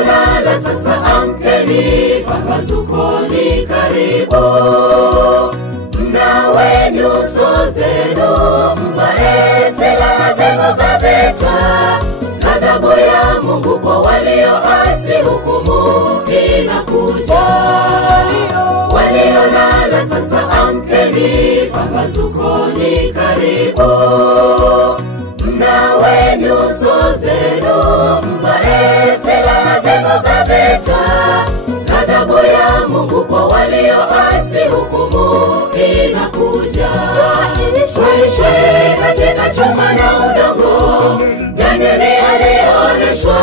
Waliolala sasa amkeni, pambazuko li karibu. Mnawe nyuso zenu, mvae silaha zenu za vita. Ghadhabu ya Mungu kwa walioasi, hukumu inakuja. Waliolala sasa amkeni, pambazuko li karibu. Mnawe nyuso zenu, mvae silaha zenu za vita. Ghadhabu ya Mungu kwa walioasi, hukumu inakuja. Twaishi katika chuma na udongo, Danieli alioneshwa.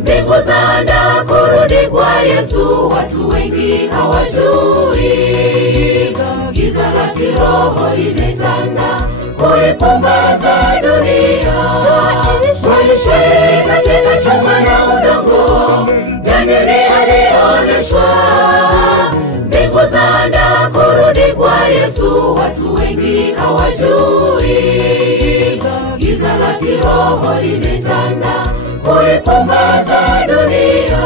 Mbingu zaandaa kurudi kwa Yesu, watu wengi hawajui. Giza la kiroho limetanda kuipumbaza dunia. Twaishi katika chuma na udongo, Danieli alioneshwa. Mbingu zaandaa kurudi kwa Yesu, watu wengi hawajui. Giza la kiroho limetanda kuipumbaza dunia.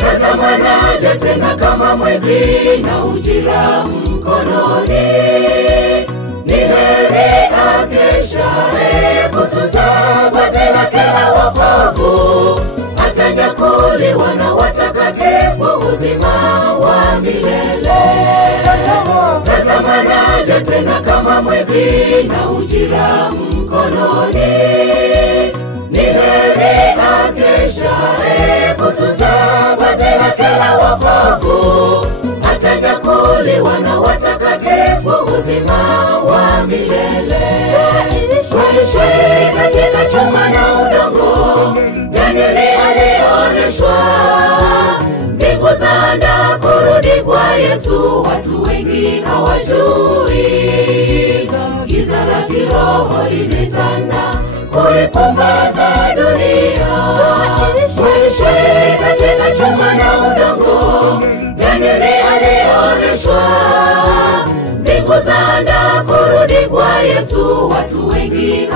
Tazama naja tena kama mwivi na ujira mkononi. Ni heri akeshaye kutunza vazi lake la wokovu, atanyakuliwa na watakatifu uzima wa milele. Tazama naja tena kama mwivi na ujira mkononi. Ni heri akeshaye kutunza vazi lake la wokovu, atanyakuliwa na watakatifu uzima wa milele. Twaishi katika chuma na udongo, Danieli alioneshwa. Mbingu zaandaa kurudi kwa Yesu, watu wengi hawajui. Giza la kiroho limetanda kuipumbaza dunia. Twaishi katika chuma na udongo, Danieli alioneshwa. Mbingu zaandaa kurudi kwa Yesu, watu wengi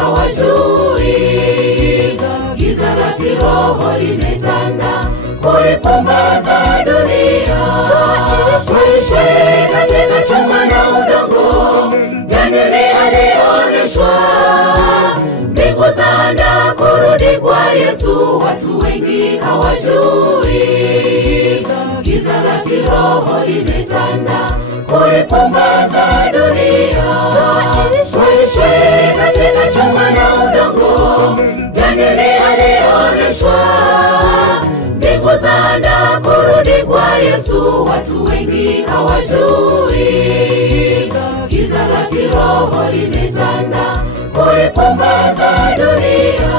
hawajui. Giza la kiroho limetanda kuipumbaza dunia. Twaishi katika chuma na udongo, Danieli alioneshwa. Mbingu zaandaa kurudi kwa Yesu, watu wengi hawajui. Giza la kiroho limetanda kuipumbaza dunia. Twaishi katika chuma na udongo, Danieli alioneshwa. Mbingu zaandaa kurudi kwa Yesu, watu wengi hawajui. Giza la kiroho limetanda kuipumbaza dunia.